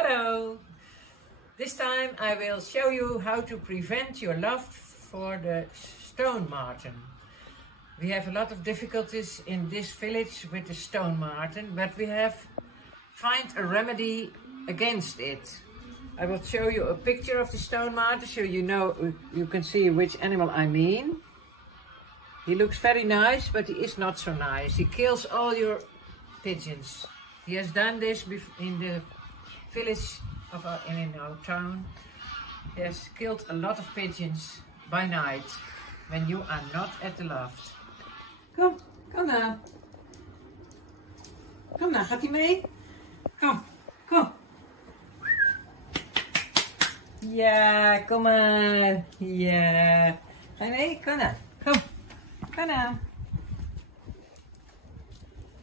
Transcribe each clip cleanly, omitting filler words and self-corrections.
Hello! This time I will show you how to prevent your loft for the stone marten. We have a lot of difficulties in this village with the stone marten, but we have find a remedy against it. I will show you a picture of the stone marten so you can see which animal I mean. He looks very nice, but he is not so nice. He kills all your pigeons. He has done this in the village in our town. He has killed a lot of pigeons by night when you are not at the loft. Kom nou. Kom nou, gaat hij mee? Kom. Ja, kom maar. Ja. Ga je mee? Kom nou. Kom nou.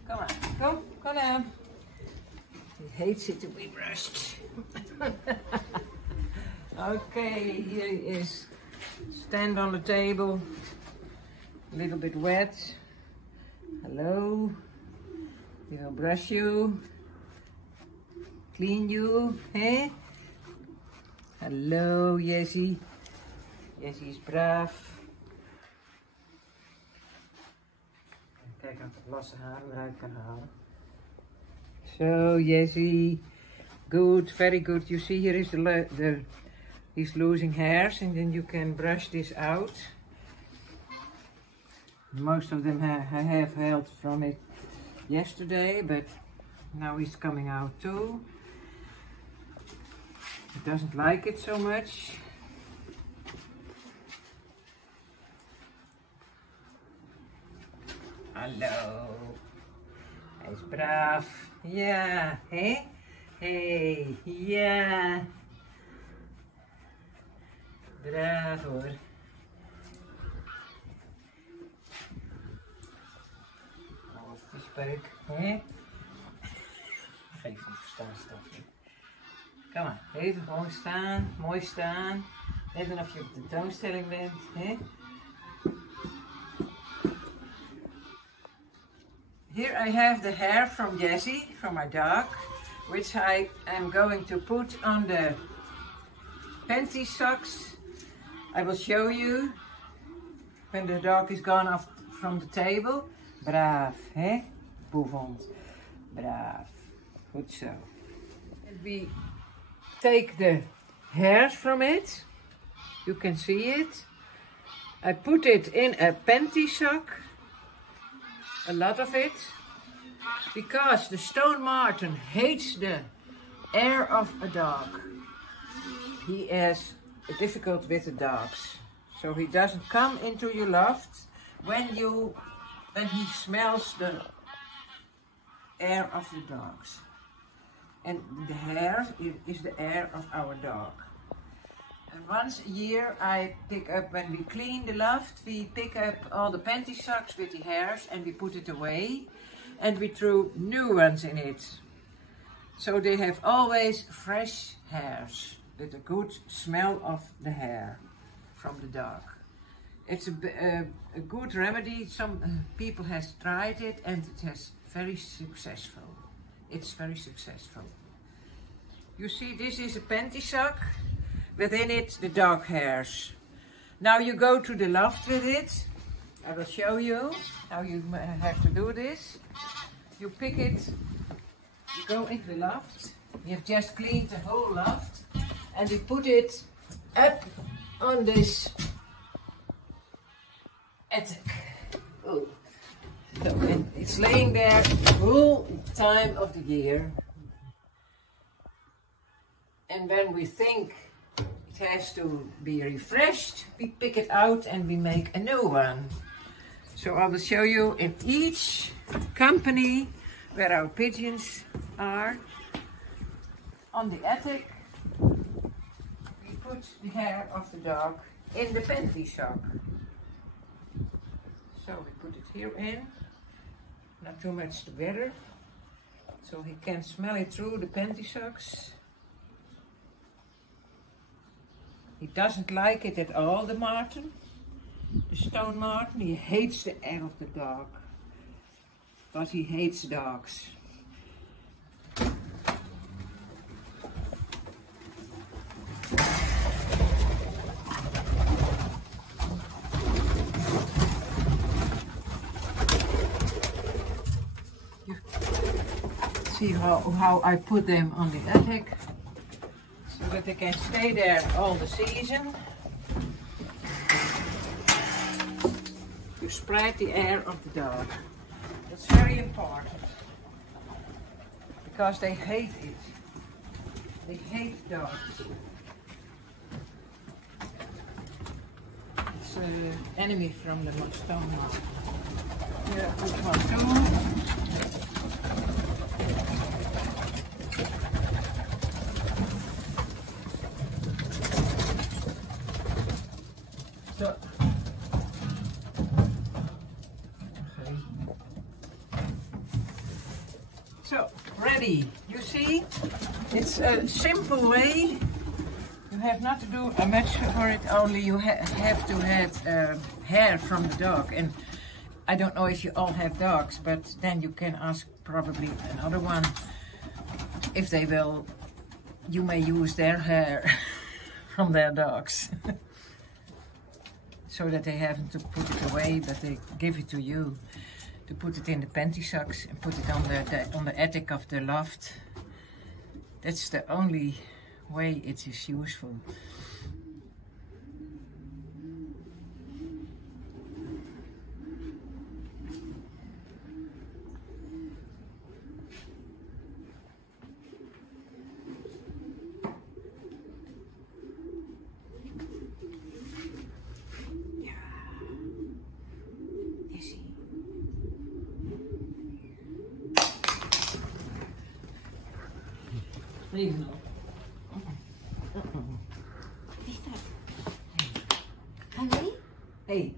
Kom maar. Kom nou. He hates it to be brushed. Okay, here he is. Stand on the table. A little bit wet. Hello. We will brush you. Clean you. Hey? Hallo, Jessie. Jessie is braaf. Kijk of ik het losse haar eruit kan halen. So, Jessie. Good, very good. You see here is he's losing hairs, and then you can brush this out. Most of them I have held from it yesterday, but now he's coming out too. He doesn't like it so much. Hallo. Hij is braaf. Ja, hé? Hey, ja. Braaf hoor. Oh, vispark, hè? Geef niet verstaan, stofje. Kom maar, even gewoon staan, mooi staan. Net alsof je op de tentoonstelling bent, hè? Here I have the hair from Jessie, from my dog, which I am going to put on the panty socks. I will show you when the dog is gone off from the table. Braaf, hè? Boevond. Braaf. Goed zo. And we take the hairs from it. You can see it. I put it in a panty sock. A lot of it, because the stone marten hates the air of a dog. He is difficult with the dogs, so he doesn't come into your loft when he smells the air of the dogs. And the hair is the air of our dog. And once a year I pick up, when we clean the loft, we pick up all the panty socks with the hairs and we put it away. And we throw new ones in it. So they have always fresh hairs with a good smell of the hair from the dog. It's a good remedy. Some people has tried it and it has very successful. It's very successful. You see, this is a panty sock. Within it, the dog hairs. Now you go to the loft with it. I will show you how you have to do this. You pick it, you go into the loft. You have just cleaned the whole loft. And you put it up on this attic. Oh. So, and it's laying there the whole time of the year. And when we think it has to be refreshed, we pick it out and we make a new one. So I will show you in each company where our pigeons are. On the attic, we put the hair of the dog in the panty sock. So we put it here in, not too much together, so he can smell it through the panty socks. He doesn't like it at all, the marten, the stone marten. He hates the air of the dog, because he hates dogs. see how I put them on the attic so that they can stay there all the season. You spread the air of the dog. That's very important because they hate it. They hate dogs. It's an enemy from the stomach. Here, I put one too. So, so ready. You see, it's a simple way. You have not to do much for it. Only you have to have hair from the dog. And I don't know if you all have dogs, but then you can ask probably another one if they will. You may use their hair from their dogs. So that they haven't to put it away, but they give it to you to put it in the panty socks and put it on the attic of the loft. That's the only way it is useful. Even nog. Wat is dat? Hey. Hey.